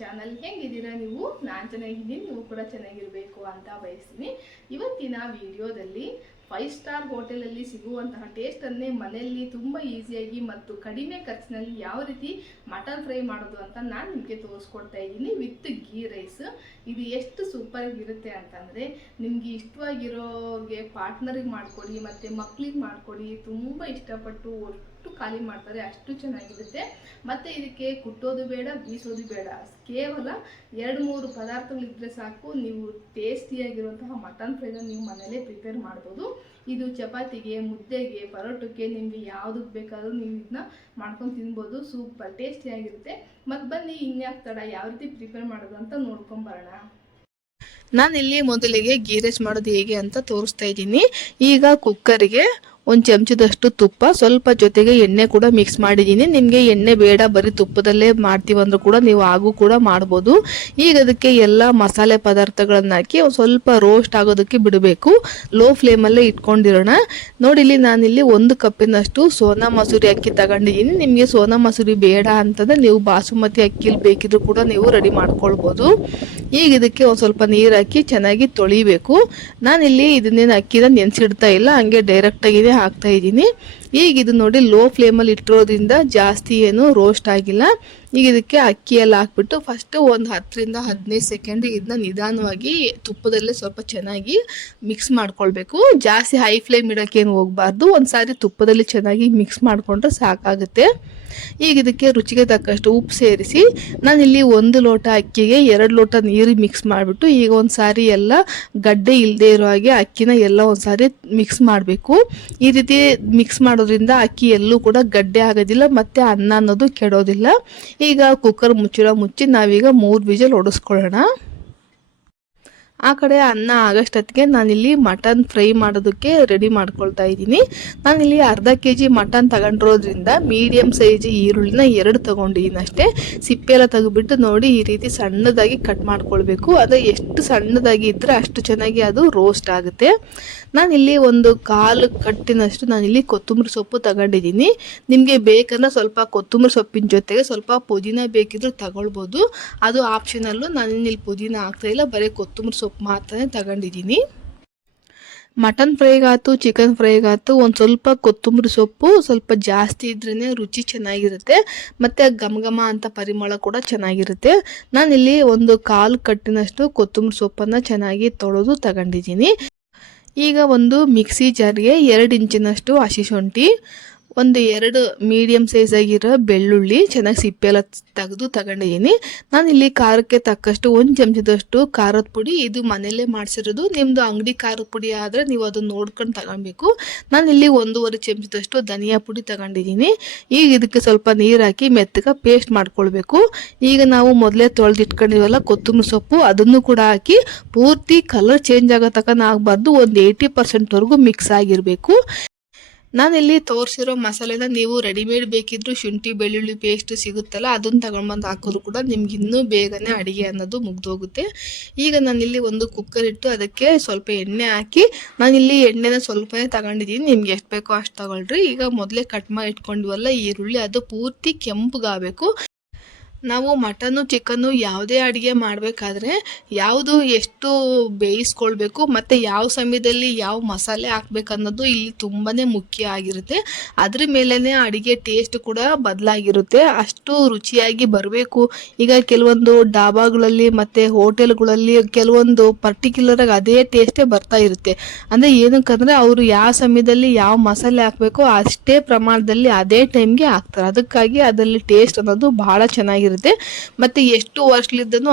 Channel. ಹೇಗಿದ್ದೀರಾ ನೀವು? ನಾನು ಚೆನ್ನಾಗಿದ್ದೀನಿ, ನೀವು ಕೂಡ ಚೆನ್ನಾಗಿರಬೇಕು ಅಂತ ಬಯಸ್ತೀನಿ. ಇವತ್ತಿನ ವಿಡಿಯೋದಲ್ಲಿ 5 ಸ್ಟಾರ್ ಹೋಟೆಲಲ್ಲಿ ಸಿಗುವಂತಹ ಟೇಸ್ಟನ್ನೇ ಮನೆಯಲ್ಲಿ ತುಂಬ ಈಸಿಯಾಗಿ ಮತ್ತು ಕಡಿಮೆ ಖರ್ಚಿನಲ್ಲಿ ಯಾವ ರೀತಿ ಮಟನ್ ಫ್ರೈ ಮಾಡೋದು ಅಂತ ನಾನು ನಿಮಗೆ ತೋರಿಸ್ಕೊಡ್ತಾ ಇದ್ದೀನಿ ವಿತ್ ಗೀ ರೈಸ್. ಇದು ಎಷ್ಟು ಸೂಪರ್ ಇರುತ್ತೆ ಅಂತಂದರೆ ನಿಮಗೆ ಇಷ್ಟವಾಗಿರೋರಿಗೆ ಪಾರ್ಟ್ನರಿಗೆ ಮಾಡಿಕೊಡಿ ಮತ್ತು ಮಕ್ಕಳಿಗೆ ಮಾಡಿಕೊಡಿ, ತುಂಬ ಇಷ್ಟಪಟ್ಟು ಒಟ್ಟು ಖಾಲಿ ಮಾಡ್ತಾರೆ, ಅಷ್ಟು ಚೆನ್ನಾಗಿರುತ್ತೆ. ಮತ್ತು ಇದಕ್ಕೆ ಕುಟ್ಟೋದು ಬೇಡ, ಬೀಸೋದು ಬೇಡ, ಕೇವಲ 2-3 ಪದಾರ್ಥಗಳಿದ್ರೆ ಸಾಕು, ನೀವು ಟೇಸ್ಟಿಯಾಗಿರುವಂತಹ ಮಟನ್ ಫ್ರೈನ ನೀವು ಮನೇಲೇ ಪ್ರಿಪೇರ್ ಮಾಡ್ಬೋದು. ಇದು ಚಪಾತಿಗೆ, ಮುದ್ದೆಗೆ, ಪರೋಟಕ್ಕೆ, ನಿಮಗೆ ಯಾವುದಕ್ಕೆ ಬೇಕಾದರೂ ನೀವು ಇದನ್ನ ಮಾಡ್ಕೊಂಡು ತಿನ್ಬೋದು. ಸೂಪರ್ ಟೇಸ್ಟಿಯಾಗಿರುತ್ತೆ. ಮತ್ತು ಬನ್ನಿ ಇನ್ಯಾಕೆ ತಡ, ಯಾವ ರೀತಿ ಪ್ರಿಪೇರ್ ಮಾಡೋದು ಅಂತ ನೋಡ್ಕೊಂಬರೋಣ. ನಾನಿಲ್ಲಿ ಮೊದಲಿಗೆ ಗೀ ರೈಸ್ ಮಾಡೋದು ಹೇಗೆ ಅಂತ ತೋರಿಸ್ತಾ ಇದ್ದೀನಿ. ಈಗ ಕುಕ್ಕರಿಗೆ 1 ಚಮಚದಷ್ಟು ತುಪ್ಪ, ಸ್ವಲ್ಪ ಜೊತೆಗೆ ಎಣ್ಣೆ ಕೂಡ ಮಿಕ್ಸ್ ಮಾಡಿದ್ದೀನಿ. ನಿಮಗೆ ಎಣ್ಣೆ ಬೇಡ, ಬರೀ ತುಪ್ಪದಲ್ಲೇ ಮಾಡ್ತೀವಂದ್ರೂ ಕೂಡ ನೀವು ಹಾಗೂ ಕೂಡ ಮಾಡ್ಬೋದು. ಈಗ ಅದಕ್ಕೆ ಎಲ್ಲ ಮಸಾಲೆ ಪದಾರ್ಥಗಳನ್ನು ಹಾಕಿ ಒಂದು ಸ್ವಲ್ಪ ರೋಸ್ಟ್ ಆಗೋದಕ್ಕೆ ಬಿಡಬೇಕು. ಲೋ ಫ್ಲೇಮಲ್ಲೇ ಇಟ್ಕೊಂಡಿರೋಣ. ನೋಡಿ, ಇಲ್ಲಿ ನಾನಿಲ್ಲಿ 1 ಕಪ್ಪಿನಷ್ಟು ಸೋನಾ ಮಸೂರಿ ಅಕ್ಕಿ ತಗೊಂಡಿದ್ದೀನಿ. ನಿಮಗೆ ಸೋನಾ ಮಸೂರಿ ಬೇಡ ಅಂತಂದರೆ ನೀವು ಬಾಸುಮತಿ ಅಕ್ಕಿಲಿ ಬೇಕಿದ್ರೂ ಕೂಡ ನೀವು ರೆಡಿ ಮಾಡ್ಕೊಳ್ಬೋದು. ಈಗ ಇದಕ್ಕೆ ಒಂದು ಸ್ವಲ್ಪ ನೀರು ಹಾಕಿ ಚೆನ್ನಾಗಿ ತೊಳಿಬೇಕು. ನಾನಿಲ್ಲಿ ಇದನ್ನೇನು ಅಕ್ಕಿನ ನೆನೆಸಿಡ್ತಾ ಇಲ್ಲ, ಹಂಗೆ ಡೈರೆಕ್ಟಾಗಿಯೇ ಹಾಕ್ತಾ ಇದ್ದೀನಿ. ಈಗ ಇದು ನೋಡಿ, ಲೋ ಫ್ಲೇಮಲ್ಲಿ ಇಟ್ಟಿರೋದ್ರಿಂದ ಜಾಸ್ತಿ ಏನು ರೋಸ್ಟ್ ಆಗಿಲ್ಲ. ಈಗ ಇದಕ್ಕೆ ಅಕ್ಕಿ ಎಲ್ಲ ಹಾಕ್ಬಿಟ್ಟು ಫಸ್ಟ್ ಒಂದು 10-15 ಸೆಕೆಂಡ್ ಇದನ್ನ ನಿಧಾನವಾಗಿ ತುಪ್ಪದಲ್ಲೇ ಸ್ವಲ್ಪ ಚೆನ್ನಾಗಿ ಮಿಕ್ಸ್ ಮಾಡ್ಕೊಳ್ಬೇಕು. ಜಾಸ್ತಿ ಹೈ ಫ್ಲೇಮ್ ಇಡೋಕ್ಕೇನು ಹೋಗಬಾರ್ದು. ಒಂದು ಸಾರಿ ತುಪ್ಪದಲ್ಲಿ ಚೆನ್ನಾಗಿ ಮಿಕ್ಸ್ ಮಾಡಿಕೊಂಡ್ರೆ ಸಾಕಾಗುತ್ತೆ. ಈಗ ಇದಕ್ಕೆ ರುಚಿಗೆ ತಕ್ಕಷ್ಟು ಉಪ್ಪು ಸೇರಿಸಿ ನಾನಿಲ್ಲಿ 1 ಲೋಟ ಅಕ್ಕಿಗೆ 2 ಲೋಟ ನೀರು ಮಿಕ್ಸ್ ಮಾಡಿಬಿಟ್ಟು ಈಗ ಒಂದು ಸಾರಿ ಎಲ್ಲ ಗಡ್ಡೆ ಇಲ್ಲದೆ ಇರೋ ಹಾಗೆ ಅಕ್ಕಿನ ಎಲ್ಲ ಒಂದು ಸಾರಿ ಮಿಕ್ಸ್ ಮಾಡಬೇಕು. ಈ ರೀತಿ ಮಿಕ್ಸ್ ಮಾಡೋದ್ರಿಂದ ಅಕ್ಕಿ ಎಲ್ಲೂ ಕೂಡ ಗಡ್ಡೆ ಆಗೋದಿಲ್ಲ ಮತ್ತು ಅನ್ನ ಅನ್ನೋದು ಕೆಡೋದಿಲ್ಲ. ಈಗ ಕುಕ್ಕರ್ ಮುಚ್ಚಿ ನಾವೀಗ 3 ವಿಜಲ್ ಹೊಡಿಸ್ಕೊಳ್ಳೋಣ. ಆ ಕಡೆ ಅನ್ನ ಆಗಷ್ಟೊತ್ತಿಗೆ ನಾನಿಲ್ಲಿ ಮಟನ್ ಫ್ರೈ ಮಾಡೋದಕ್ಕೆ ರೆಡಿ ಮಾಡ್ಕೊಳ್ತಾ ಇದ್ದೀನಿ. ನಾನಿಲ್ಲಿ ಅರ್ಧ kg ಮಟನ್ ತಗೊಂಡಿರೋದ್ರಿಂದ ಮೀಡಿಯಮ್ ಸೈಜ್ ಈರುಳ್ಳಿನ 2 ತೊಗೊಂಡಿದ್ದೀನಿ ಅಷ್ಟೇ. ಸಿಪ್ಪೆಲ್ಲ ತೆಗೆದುಬಿಟ್ಟು ನೋಡಿ, ಈ ರೀತಿ ಸಣ್ಣದಾಗಿ ಕಟ್ ಮಾಡ್ಕೊಳ್ಬೇಕು. ಅದು ಎಷ್ಟು ಸಣ್ಣದಾಗಿ ಇದ್ದರೆ ಅಷ್ಟು ಚೆನ್ನಾಗಿ ಅದು ರೋಸ್ಟ್ ಆಗುತ್ತೆ. ನಾನಿಲ್ಲಿ 1/4 ಕಟ್ಟಿನಷ್ಟು ನಾನಿಲ್ಲಿ ಕೊತ್ತಂಬರಿ ಸೊಪ್ಪು ತಗೊಂಡಿದ್ದೀನಿ. ನಿಮಗೆ ಬೇಕಂದ್ರೆ ಸ್ವಲ್ಪ ಕೊತ್ತಂಬರಿ ಸೊಪ್ಪಿನ ಜೊತೆಗೆ ಸ್ವಲ್ಪ ಪುದೀನ ಬೇಕಿದ್ರೂ ತಗೊಳ್ಬೋದು, ಅದು ಆಪ್ಷನಲ್ಲು. ನಾನಿಲ್ಲಿ ಪುದೀನ ಹಾಕ್ತಾಯಿಲ್ಲ, ಬರೀ ಕೊತ್ತಂಬರಿ ಸೊಪ್ಪು ಮಾತ್ರ ತಗೊಂಡಿದ್ದೀನಿ. ಮಟನ್ ಫ್ರೈಗಾಯ್ತು, ಚಿಕನ್ ಫ್ರೈಗಾಯ್ತು ಒಂದು ಸ್ವಲ್ಪ ಕೊತ್ತಂಬರಿ ಸೊಪ್ಪು ಸ್ವಲ್ಪ ಜಾಸ್ತಿ ಇದ್ರೇ ರುಚಿ ಚೆನ್ನಾಗಿರುತ್ತೆ ಮತ್ತು ಘಮ ಅಂತ ಪರಿಮಳ ಕೂಡ ಚೆನ್ನಾಗಿರುತ್ತೆ. ನಾನಿಲ್ಲಿ 1/4 ಕಟ್ಟಿನಷ್ಟು ಕೊತ್ತಂಬರಿ ಸೊಪ್ಪನ್ನು ಚೆನ್ನಾಗಿ ತೊಳೆದು ತಗೊಂಡಿದ್ದೀನಿ. ಈಗ ಒಂದು ಮಿಕ್ಸಿ ಜಾರ್ಗೆ 2 ಇಂಚಿನಷ್ಟು ಹಸಿ ಶುಂಠಿ, 2 ಮೀಡಿಯಮ್ ಸೈಜಾಗಿರೋ ಬೆಳ್ಳುಳ್ಳಿ ಚೆನ್ನಾಗಿ ಸಿಪ್ಪೆಲ್ಲ ತೆಗೆದು ತಗೊಂಡಿದ್ದೀನಿ. ನಾನಿಲ್ಲಿ ಖಾರಕ್ಕೆ ತಕ್ಕಷ್ಟು 1 ಚಮಚದಷ್ಟು ಖಾರದ ಪುಡಿ, ಇದು ಮನೆಯಲ್ಲೇ ಮಾಡಿಸಿರೋದು. ನಿಮ್ಮದು ಅಂಗಡಿ ಖಾರದ ಪುಡಿ ಆದರೆ ನೀವು ಅದನ್ನು ನೋಡ್ಕೊಂಡು ತಗೊಬೇಕು. ನಾನಿಲ್ಲಿ 1.5 ಚಮಚದಷ್ಟು ಧನಿಯಾ ಪುಡಿ ತಗೊಂಡಿದ್ದೀನಿ. ಈಗ ಇದಕ್ಕೆ ಸ್ವಲ್ಪ ನೀರು ಹಾಕಿ ಮೆತ್ತಗೆ ಪೇಸ್ಟ್ ಮಾಡ್ಕೊಳ್ಬೇಕು. ಈಗ ನಾವು ಮೊದಲೇ ತೊಳೆದಿಟ್ಕೊಂಡಿವಲ್ಲ ಕೊತ್ತಂಬರಿ ಸೊಪ್ಪು, ಅದನ್ನು ಕೂಡ ಹಾಕಿ ಪೂರ್ತಿ ಕಲರ್ ಚೇಂಜ್ ಆಗೋ ತನಕ ಆಗಬಾರ್ದು, ಒಂದು 80%ವರೆಗೂ ಮಿಕ್ಸ್ ಆಗಿರಬೇಕು. ನಾನಿಲ್ಲಿ ತೋರಿಸಿರೋ ಮಸಾಲೆನ ನೀವು ರೆಡಿಮೇಡ್ ಬೇಕಿದ್ದರೂ ಶುಂಠಿ ಬೆಳ್ಳುಳ್ಳಿ ಪೇಸ್ಟ್ ಸಿಗುತ್ತಲ್ಲ, ಅದನ್ನು ತಗೊಂಡ್ಬಂದು ಹಾಕೋದು ಕೂಡ ನಿಮ್ಗೆ ಇನ್ನೂ ಬೇಗನೆ ಅಡುಗೆ ಅನ್ನೋದು ಮುಗ್ದೋಗುತ್ತೆ. ಈಗ ನಾನಿಲ್ಲಿ ಒಂದು ಕುಕ್ಕರ್ ಇಟ್ಟು ಅದಕ್ಕೆ ಸ್ವಲ್ಪ ಎಣ್ಣೆ ಹಾಕಿ, ನಾನಿಲ್ಲಿ ಎಣ್ಣೆನ ಸ್ವಲ್ಪನೇ ತಗೊಂಡಿದ್ದೀನಿ, ನಿಮ್ಗೆ ಎಷ್ಟು ಬೇಕೋ ಅಷ್ಟು ತಗೊಳ್ರಿ. ಈಗ ಮೊದಲೇ ಕಟ್ ಮಾಡಿ ಇಟ್ಕೊಂಡಿವಲ್ಲ ಈರುಳ್ಳಿ, ಅದು ಪೂರ್ತಿ ಕೆಂಪಗಾಗಬೇಕು. ನಾವು ಮಟನ್ನು ಚಿಕನ್ನು ಯಾವುದೇ ಅಡುಗೆ ಮಾಡಬೇಕಾದ್ರೆ ಯಾವುದು ಎಷ್ಟು ಬೇಯಿಸ್ಕೊಳ್ಬೇಕು ಮತ್ತು ಯಾವ ಸಮಯದಲ್ಲಿ ಯಾವ ಮಸಾಲೆ ಹಾಕ್ಬೇಕು ಅನ್ನೋದು ಇಲ್ಲಿ ತುಂಬಾ ಮುಖ್ಯ ಆಗಿರುತ್ತೆ. ಅದ್ರ ಮೇಲೇ ಅಡುಗೆ ಟೇಸ್ಟ್ ಕೂಡ ಬದಲಾಗಿರುತ್ತೆ, ಅಷ್ಟು ರುಚಿಯಾಗಿ ಬರಬೇಕು. ಈಗ ಕೆಲವೊಂದು ಡಾಬಾಗಳಲ್ಲಿ ಮತ್ತು ಹೋಟೆಲ್ಗಳಲ್ಲಿ ಕೆಲವೊಂದು ಪರ್ಟಿಕ್ಯುಲರಾಗಿ ಅದೇ ಟೇಸ್ಟೇ ಬರ್ತಾ ಇರುತ್ತೆ. ಅಂದರೆ ಏನಕ್ಕಂದರೆ ಅವರು ಯಾವ ಸಮಯದಲ್ಲಿ ಯಾವ ಮಸಾಲೆ ಹಾಕಬೇಕು ಅಷ್ಟೇ ಪ್ರಮಾಣದಲ್ಲಿ ಅದೇ ಟೈಮ್ಗೆ ಹಾಕ್ತಾರೆ. ಅದಕ್ಕಾಗಿ ಅದರಲ್ಲಿ ಟೇಸ್ಟ್ ಅನ್ನೋದು ಭಾಳ ಚೆನ್ನಾಗಿರುತ್ತೆ. ಮತ್ತು ಎಷ್ಟು ವರ್ಷಲಿದ್ದನೂ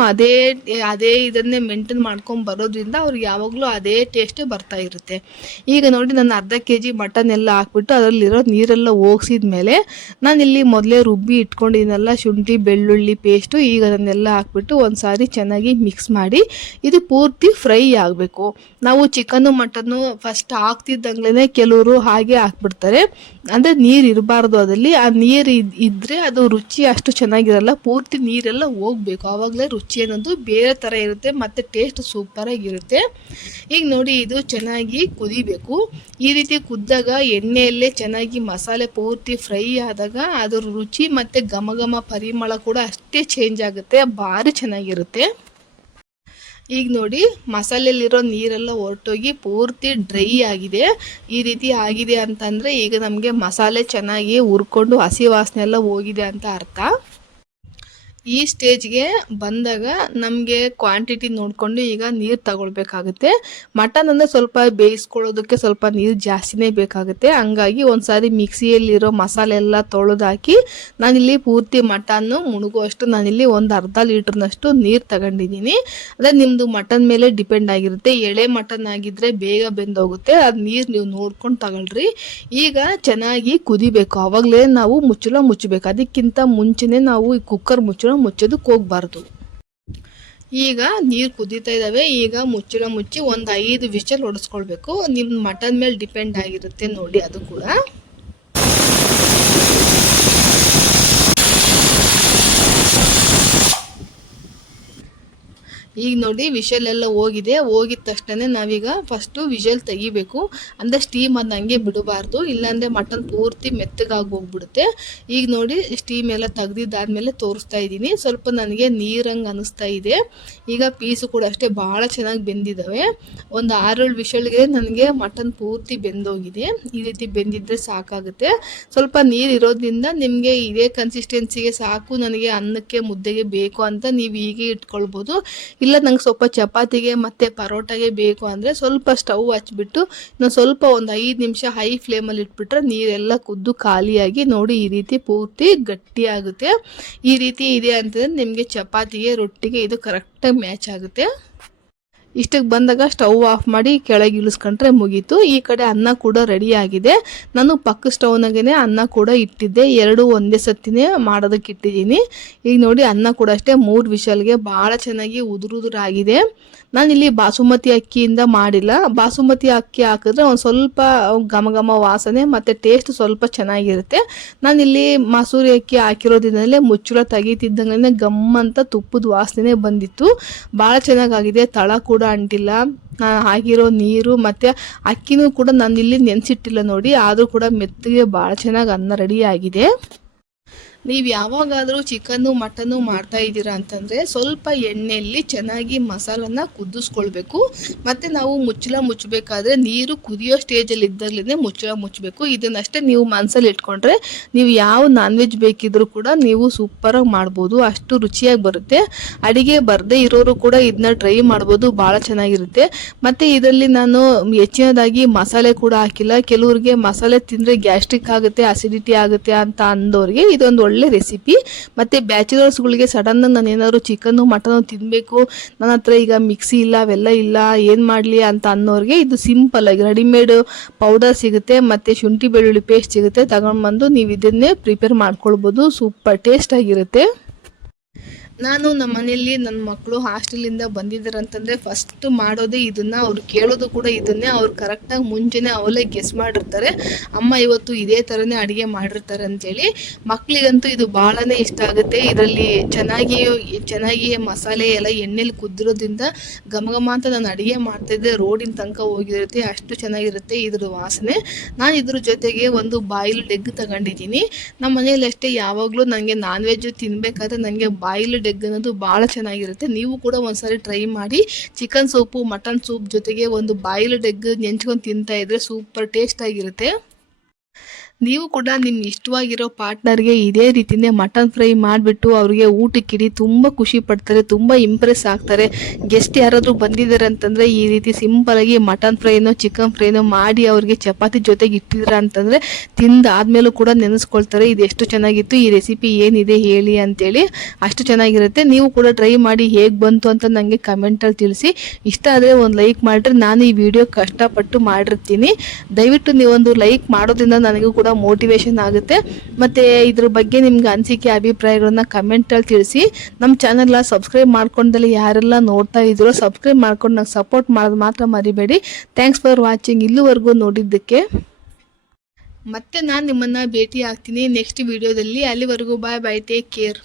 ಅದೇ ಇದನ್ನೇ ಮೇಂಟೈನ್ ಮಾಡ್ಕೊಂಡು ಬರೋದ್ರಿಂದ ಅವ್ರಿಗೆ ಯಾವಾಗಲೂ ಅದೇ ಟೇಸ್ಟೇ ಬರ್ತಾ ಇರುತ್ತೆ. ಈಗ ನೋಡಿ, ನಾನು ಅರ್ಧ kg ಮಟನ್ ಎಲ್ಲ ಹಾಕ್ಬಿಟ್ಟು ಅದರಲ್ಲಿರೋ ನೀರೆಲ್ಲ ಹೋಗಿಸಿದ ಮೇಲೆ ನಾನಿಲ್ಲಿ ಮೊದಲೇ ರುಬ್ಬಿ ಇಟ್ಕೊಂಡಿದ್ದೀನಲ್ಲ ಶುಂಠಿ ಬೆಳ್ಳುಳ್ಳಿ ಪೇಸ್ಟು, ಈಗ ಅದನ್ನೆಲ್ಲ ಹಾಕ್ಬಿಟ್ಟು ಒಂದು ಸಾರಿ ಚೆನ್ನಾಗಿ ಮಿಕ್ಸ್ ಮಾಡಿ ಇದು ಪೂರ್ತಿ ಫ್ರೈ ಆಗಬೇಕು. ನಾವು ಚಿಕನ್ನು ಮಟನ್ನು ಫಸ್ಟ್ ಹಾಕ್ತಿದ್ದಂಗ್ಲೇ ಕೆಲವರು ಹಾಗೆ ಹಾಕ್ಬಿಡ್ತಾರೆ, ಅಂದರೆ ನೀರು ಇರಬಾರ್ದು ಅದರಲ್ಲಿ. ಆ ನೀರು ಇದ್ದರೆ ಅದು ರುಚಿ ಅಷ್ಟು ಚೆನ್ನಾಗಿರಲ್ಲ, ಪೂರ್ತಿ ನೀರೆಲ್ಲ ಹೋಗಬೇಕು, ಆವಾಗಲೇ ರುಚಿ ಅನ್ನೋದು ಬೇರೆ ಥರ ಇರುತ್ತೆ ಮತ್ತು ಟೇಸ್ಟ್ ಸೂಪರಾಗಿರುತ್ತೆ. ಈಗ ನೋಡಿ ಇದು ಚೆನ್ನಾಗಿ ಕುದಿಬೇಕು. ಈ ರೀತಿ ಕುದ್ದಾಗ ಎಣ್ಣೆಯಲ್ಲೇ ಚೆನ್ನಾಗಿ ಮಸಾಲೆ ಪೂರ್ತಿ ಫ್ರೈ ಆದಾಗ ಅದರ ರುಚಿ ಮತ್ತು ಘಮ ಪರಿಮಳ ಕೂಡ ಅಷ್ಟೇ ಚೇಂಜ್ ಆಗುತ್ತೆ, ಭಾರಿ ಚೆನ್ನಾಗಿರುತ್ತೆ. ಈಗ ನೋಡಿ ಮಸಾಲೆಯಲ್ಲಿರೋ ನೀರೆಲ್ಲ ಹೊರಟೋಗಿ ಪೂರ್ತಿ ಡ್ರೈ ಆಗಿದೆ. ಈ ರೀತಿ ಆಗಿದೆ ಅಂತಂದರೆ ಈಗ ನಮಗೆ ಮಸಾಲೆ ಚೆನ್ನಾಗಿ ಹುರ್ಕೊಂಡು ಹಸಿ ವಾಸನೆ ಎಲ್ಲ ಹೋಗಿದೆ ಅಂತ ಅರ್ಥ. ಈ ಸ್ಟೇಜ್ಗೆ ಬಂದಾಗ ನಮಗೆ ಕ್ವಾಂಟಿಟಿ ನೋಡಿಕೊಂಡು ಈಗ ನೀರು ತಗೊಳ್ಬೇಕಾಗುತ್ತೆ. ಮಟನ್ ಅಂದರೆ ಸ್ವಲ್ಪ ಬೇಯಿಸ್ಕೊಳ್ಳೋದಕ್ಕೆ ಸ್ವಲ್ಪ ನೀರು ಜಾಸ್ತಿನೇ ಬೇಕಾಗುತ್ತೆ. ಹಂಗಾಗಿ ಒಂದು ಸಾರಿ ಮಿಕ್ಸಿಯಲ್ಲಿರೋ ಮಸಾಲೆ ಎಲ್ಲ ತೊಳೆದಾಕಿ ನಾನಿಲ್ಲಿ ಪೂರ್ತಿ ಮಟನ್ನು ಮುಳುಗುವಷ್ಟು ನಾನಿಲ್ಲಿ ಒಂದು ಅರ್ಧ ಲೀಟ್ರ್ನಷ್ಟು ನೀರು ತಗೊಂಡಿದ್ದೀನಿ. ಅದೇ ನಿಮ್ಮದು ಮಟನ್ ಮೇಲೆ ಡಿಪೆಂಡ್ ಆಗಿರುತ್ತೆ. ಎಳೆ ಮಟನ್ ಆಗಿದ್ದರೆ ಬೇಗ ಬೆಂದೋಗುತ್ತೆ, ಅದು ನೀರು ನೀವು ನೋಡ್ಕೊಂಡು ತಗೊಳ್ರಿ. ಈಗ ಚೆನ್ನಾಗಿ ಕುದಿಬೇಕು, ಆವಾಗಲೇ ನಾವು ಮುಚ್ಚಳ ಮುಚ್ಚಬೇಕು. ಅದಕ್ಕಿಂತ ಮುಂಚೆನೇ ನಾವು ಈ ಕುಕ್ಕರ್ ಮುಚ್ಚೋದಕ್ಕೆ ಹೋಗಬಾರ್ದು. ಈಗ ನೀರು ಕುದೀತಾ ಇದ್ದಾವೆ. ಈಗ ಮುಚ್ಚಳ ಮುಚ್ಚಿ ಒಂದು 5 ವಿಷಲ್ ಹೊಡೆಸ್ಕೊಳ್ಬೇಕು. ನಿಮ್ಮ ಮಟನ್ ಮೇಲೆ ಡಿಪೆಂಡ್ ಆಗಿರುತ್ತೆ ನೋಡಿ ಅದು ಕೂಡ. ಈಗ ನೋಡಿ ವಿಷಲ್ ಎಲ್ಲ ಹೋಗಿದ ತಕ್ಷಣ ನಾವೀಗ ಫಸ್ಟು ವಿಷಲ್ ತೆಗಿಬೇಕು. ಅಂದರೆ ಸ್ಟೀಮ್ ಅದು ಹಂಗೆ ಬಿಡಬಾರ್ದು, ಇಲ್ಲಾಂದರೆ ಮಟನ್ ಪೂರ್ತಿ ಮೆತ್ತಗಾಗಿ ಹೋಗ್ಬಿಡುತ್ತೆ. ಈಗ ನೋಡಿ ಸ್ಟೀಮ್ ಎಲ್ಲ ತೆಗ್ದಿದ್ದಾದ್ಮೇಲೆ ತೋರಿಸ್ತಾ ಇದ್ದೀನಿ. ಸ್ವಲ್ಪ ನನಗೆ ನೀರಂಗೆ ಅನ್ನಿಸ್ತಾ ಇದೆ. ಈಗ ಪೀಸು ಕೂಡ ಅಷ್ಟೇ ಭಾಳ ಚೆನ್ನಾಗಿ ಬೆಂದಿದ್ದಾವೆ. ಒಂದು 6-7 ವಿಷಲ್ಗೆ ನನಗೆ ಮಟನ್ ಪೂರ್ತಿ ಬೆಂದೋಗಿದೆ. ಈ ರೀತಿ ಬೆಂದಿದ್ದರೆ ಸಾಕಾಗುತ್ತೆ. ಸ್ವಲ್ಪ ನೀರು ಇರೋದ್ರಿಂದ ನಿಮಗೆ ಇದೇ ಕನ್ಸಿಸ್ಟೆನ್ಸಿಗೆ ಸಾಕು, ನನಗೆ ಅನ್ನಕ್ಕೆ ಮುದ್ದೆಗೆ ಬೇಕು ಅಂತ ನೀವು ಹೀಗೆ ಇಟ್ಕೊಳ್ಬೋದು. ಇಲ್ಲ ನಂಗೆ ಸ್ವಲ್ಪ ಚಪಾತಿಗೆ ಮತ್ತು ಪರೋಟಾಗೆ ಬೇಕು ಅಂದರೆ ಸ್ವಲ್ಪ ಸ್ಟವ್ ಹಚ್ಬಿಟ್ಟು ನಾನು ಸ್ವಲ್ಪ ಒಂದು 5 ನಿಮಿಷ ಹೈ ಫ್ಲೇಮಲ್ಲಿ ಇಟ್ಬಿಟ್ರೆ ನೀರೆಲ್ಲ ಕುದ್ದು ಖಾಲಿಯಾಗಿ ನೋಡಿ ಈ ರೀತಿ ಪೂರ್ತಿ ಗಟ್ಟಿಯಾಗುತ್ತೆ. ಈ ರೀತಿ ಇದೆ ಅಂತಂದರೆ ನಿಮಗೆ ಚಪಾತಿಗೆ ರೊಟ್ಟಿಗೆ ಇದು ಕರೆಕ್ಟಾಗಿ ಮ್ಯಾಚ್ ಆಗುತ್ತೆ. ಇಷ್ಟಕ್ಕೆ ಬಂದಾಗ ಸ್ಟವ್ ಆಫ್ ಮಾಡಿ ಕೆಳಗೆ ಇಳಿಸ್ಕೊಂಡ್ರೆ ಮುಗೀತು. ಈ ಕಡೆ ಅನ್ನ ಕೂಡ ರೆಡಿ ಆಗಿದೆ. ನಾನು ಪಕ್ಕ ಸ್ಟವ್ನಾಗೇ ಅನ್ನ ಕೂಡ ಇಟ್ಟಿದ್ದೆ, 2 ಒಂದೇ ಸತ್ತಿನೇ ಮಾಡೋದಕ್ಕೆ ಇಟ್ಟಿದ್ದೀನಿ. ಈಗ ನೋಡಿ ಅನ್ನ ಕೂಡ ಅಷ್ಟೇ 3 ವಿಷಲ್ಗೆ ಭಾಳ ಚೆನ್ನಾಗಿ ಉದುರಾಗಿದೆ. ನಾನಿಲ್ಲಿ ಬಾಸುಮತಿ ಅಕ್ಕಿಯಿಂದ ಮಾಡಿಲ್ಲ. ಬಾಸುಮತಿ ಅಕ್ಕಿ ಹಾಕಿದ್ರೆ ಒಂದು ಸ್ವಲ್ಪ ಘಮ ವಾಸನೆ ಮತ್ತು ಟೇಸ್ಟ್ ಸ್ವಲ್ಪ ಚೆನ್ನಾಗಿರುತ್ತೆ. ನಾನಿಲ್ಲಿ ಮಸೂರಿ ಅಕ್ಕಿ ಹಾಕಿರೋದ್ರಿಂದಲೇ ಮುಚ್ಚಳ ತೆಗೀತಿದ್ದಂಗೆ ಗಮ್ಮಂತ ತುಪ್ಪದ ವಾಸನೆ ಬಂದಿತ್ತು. ಭಾಳ ಚೆನ್ನಾಗಾಗಿದೆ, ತಳ ಕೂಡ ಅಂಟಿಲ್ಲ. ಹಾಕಿರೋ ನೀರು ಮತ್ತು ಅಕ್ಕಿನೂ ಕೂಡ ನಾನಿಲ್ಲಿ ನೆನೆಸಿಟ್ಟಿಲ್ಲ ನೋಡಿ, ಆದರೂ ಕೂಡ ಮೆತ್ತಗೆ ಭಾಳ ಚೆನ್ನಾಗಿ ಅನ್ನ ರೆಡಿ ಆಗಿದೆ. ನೀವು ಯಾವಾಗಾದರೂ ಚಿಕನ್ನು ಮಟನ್ನು ಮಾಡ್ತಾ ಇದ್ದೀರಾ ಅಂತಂದರೆ ಸ್ವಲ್ಪ ಎಣ್ಣೆಯಲ್ಲಿ ಚೆನ್ನಾಗಿ ಮಸಾಲನ್ನ ಕುದಿಸ್ಕೊಳ್ಬೇಕು. ಮತ್ತು ನಾವು ಮುಚ್ಚಳ ಮುಚ್ಚಬೇಕಾದ್ರೆ ನೀರು ಕುದಿಯೋ ಸ್ಟೇಜಲ್ಲಿ ಇದ್ದಾಗಲೇ ಮುಚ್ಚಳ ಮುಚ್ಚಬೇಕು. ಇದನ್ನಷ್ಟೇ ನೀವು ಮನಸ್ಸಲ್ಲಿ ಇಟ್ಕೊಂಡ್ರೆ ನೀವು ಯಾವ ನಾನ್ ವೆಜ್ ಬೇಕಿದ್ರೂ ಕೂಡ ನೀವು ಸೂಪರಾಗಿ ಮಾಡ್ಬೋದು, ಅಷ್ಟು ರುಚಿಯಾಗಿ ಬರುತ್ತೆ. ಅಡುಗೆ ಬರದೇ ಇರೋರು ಕೂಡ ಇದನ್ನ ಟ್ರೈ ಮಾಡ್ಬೋದು, ಭಾಳ ಚೆನ್ನಾಗಿರುತ್ತೆ. ಮತ್ತು ಇದರಲ್ಲಿ ನಾನು ಹೆಚ್ಚಿನದಾಗಿ ಮಸಾಲೆ ಕೂಡ ಹಾಕಿಲ್ಲ. ಕೆಲವ್ರಿಗೆ ಮಸಾಲೆ ತಿಂದರೆ ಗ್ಯಾಸ್ಟ್ರಿಕ್ ಆಗುತ್ತೆ, ಅಸಿಡಿಟಿ ಆಗುತ್ತೆ ಅಂತ ಅಂದವ್ರಿಗೆ ಇದೊಂದು ಒಳ್ಳೆ ರೆಸಿಪಿ. ಮತ್ತು ಬ್ಯಾಚುಲರ್ಸ್ಗಳಿಗೆ ಸಡನ್ನಾಗಿ ನಾನು ಏನಾದ್ರು ಚಿಕನ್ನು ಮಟನ್ನು ತಿನ್ನಬೇಕು, ನನ್ನ ಹತ್ರ ಈಗ ಮಿಕ್ಸಿ ಇಲ್ಲ, ಅವೆಲ್ಲ ಇಲ್ಲ, ಏನು ಮಾಡಲಿ ಅಂತ ಅನ್ನೋರಿಗೆ ಇದು ಸಿಂಪಲ್ ಆಗಿ ರೆಡಿಮೇಡ್ ಪೌಡರ್ ಸಿಗುತ್ತೆ ಮತ್ತು ಶುಂಠಿ ಬೆಳ್ಳುಳ್ಳಿ ಪೇಸ್ಟ್ ಸಿಗುತ್ತೆ, ತಗೊಂಡ್ಬಂದು ನೀವು ಇದನ್ನೇ ಪ್ರಿಪೇರ್ ಮಾಡ್ಕೊಳ್ಬೋದು. ಸೂಪರ್ ಟೇಸ್ಟ್ ಆಗಿರುತ್ತೆ. ನಾನು ನಮ್ಮ ಮನೆಯಲ್ಲಿ ನನ್ನ ಮಕ್ಕಳು ಹಾಸ್ಟೆಲಿಂದ ಬಂದಿದ್ದಾರೆ ಅಂತಂದರೆ ಫಸ್ಟ್ ಮಾಡೋದೇ ಇದನ್ನು. ಅವ್ರು ಕೇಳೋದು ಕೂಡ ಇದನ್ನೇ. ಅವ್ರು ಕರೆಕ್ಟಾಗಿ ಮುಂಚೆನೇ ಅವಲೇ ಗೆಸ್ ಮಾಡಿರ್ತಾರೆ, ಅಮ್ಮ ಇವತ್ತು ಇದೇ ಥರನೇ ಅಡುಗೆ ಮಾಡಿರ್ತಾರೆ ಅಂತೇಳಿ. ಮಕ್ಕಳಿಗಂತೂ ಇದು ಭಾಳನೇ ಇಷ್ಟ ಆಗುತ್ತೆ. ಇದರಲ್ಲಿ ಚೆನ್ನಾಗಿ ಮಸಾಲೆ ಎಲ್ಲ ಎಣ್ಣೆಲಿ ಕುದ್ದಿರೋದ್ರಿಂದ ಘಮ ಅಂತ ನಾನು ಅಡುಗೆ ಮಾಡ್ತಾಯಿದ್ದೆ ರೋಡಿನ ತನಕ ಹೋಗಿರುತ್ತೆ, ಅಷ್ಟು ಚೆನ್ನಾಗಿರುತ್ತೆ ಇದ್ರ ವಾಸನೆ. ನಾನು ಇದ್ರ ಜೊತೆಗೆ ಒಂದು ಬಾಯ್ಲ್ಡ್ ಎಗ್ ತಗೊಂಡಿದ್ದೀನಿ. ನಮ್ಮ ಮನೆಯಲ್ಲಿ ಅಷ್ಟೇ ಯಾವಾಗಲೂ ನನಗೆ ನಾನ್ ವೆಜ್ ತಿನ್ನಬೇಕಾದ್ರೆ ನನಗೆ ಬಾಯ್ಲ್ಡ್ ಎಗ್ ಅನ್ನೋದು ಭಾಳ ಚೆನ್ನಾಗಿರುತ್ತೆ. ನೀವು ಕೂಡ ಒಂದ್ಸರಿ ಟ್ರೈ ಮಾಡಿ. ಚಿಕನ್ ಸೂಪು ಮಟನ್ ಸೂಪ್ ಜೊತೆಗೆ ಒಂದು ಬಾಯ್ಲ್ಡ್ ಎಗ್ ನೆಂಚ್ಕೊಂಡು ತಿಂತಾ ಇದ್ರೆ ಸೂಪರ್ ಟೇಸ್ಟ್ ಆಗಿರುತ್ತೆ. ನೀವು ಕೂಡ ನಿಮ್ಮ ಇಷ್ಟವಾಗಿರೋ ಪಾರ್ಟ್ನರ್ಗೆ ಇದೇ ರೀತಿಯೇ ಮಟನ್ ಫ್ರೈ ಮಾಡಿಬಿಟ್ಟು ಅವ್ರಿಗೆ ಊಟಕ್ಕಿಡಿ, ತುಂಬ ಖುಷಿ ಪಡ್ತಾರೆ, ತುಂಬ ಇಂಪ್ರೆಸ್ ಆಗ್ತಾರೆ. ಗೆಸ್ಟ್ ಯಾರಾದರೂ ಬಂದಿದ್ದಾರೆ ಅಂತಂದರೆ ಈ ರೀತಿ ಸಿಂಪಲಾಗಿ ಮಟನ್ ಫ್ರೈನೋ ಚಿಕನ್ ಫ್ರೈನೋ ಮಾಡಿ ಅವ್ರಿಗೆ ಚಪಾತಿ ಜೊತೆಗೆ ಇಟ್ಟಿದ್ರ ಅಂತಂದರೆ ತಿಂದಾದ್ಮೇಲೂ ಕೂಡ ನೆನೆಸ್ಕೊಳ್ತಾರೆ, ಇದು ಎಷ್ಟು ಚೆನ್ನಾಗಿತ್ತು, ಈ ರೆಸಿಪಿ ಏನಿದೆ ಹೇಳಿ ಅಂತೇಳಿ. ಅಷ್ಟು ಚೆನ್ನಾಗಿರುತ್ತೆ. ನೀವು ಕೂಡ ಟ್ರೈ ಮಾಡಿ ಹೇಗೆ ಬಂತು ಅಂತ ನನಗೆ ಕಮೆಂಟಲ್ಲಿ ತಿಳಿಸಿ. ಇಷ್ಟ ಆದರೆ ಒಂದು ಲೈಕ್ ಮಾಡಿದ್ರೆ ನಾನು ಈ ವಿಡಿಯೋ ಕಷ್ಟಪಟ್ಟು ಮಾಡಿರ್ತೀನಿ. ದಯವಿಟ್ಟು ನೀವೊಂದು ಲೈಕ್ ಮಾಡೋದ್ರಿಂದ ನನಗೂ ಕೂಡ ಮೋಟಿವೇಶನ್ ಆಗುತ್ತೆ. ಮತ್ತು ಇದ್ರ ಬಗ್ಗೆ ನಿಮ್ಗೆ ಅನಿಸಿಕೆ ಅಭಿಪ್ರಾಯಗಳನ್ನ ಕಮೆಂಟಲ್ಲಿ ತಿಳಿಸಿ. ನಮ್ಮ ಚಾನಲ್ನ ಸಬ್ಸ್ಕ್ರೈಬ್ ಮಾಡ್ಕೊಂಡಲ್ಲಿ ಯಾರೆಲ್ಲ ನೋಡ್ತಾ ಇದ್ದೀರೋ ಸಬ್ಸ್ಕ್ರೈಬ್ ಮಾಡ್ಕೊಂಡು ನಂಗೆ ಸಪೋರ್ಟ್ ಮಾಡೋದು ಮಾತ್ರ ಮರಿಬೇಡಿ. ಥ್ಯಾಂಕ್ಸ್ ಫಾರ್ ವಾಚಿಂಗ್ ಇಲ್ಲಿವರೆಗೂ ನೋಡಿದ್ದಕ್ಕೆ. ಮತ್ತೆ ನಾನು ನಿಮ್ಮನ್ನು ಭೇಟಿ ಆಗ್ತೀನಿ ನೆಕ್ಸ್ಟ್ ವಿಡಿಯೋದಲ್ಲಿ. ಅಲ್ಲಿವರೆಗೂ ಬಾಯ್ ಬಾಯ್, ಟೇಕ್ ಕೇರ್.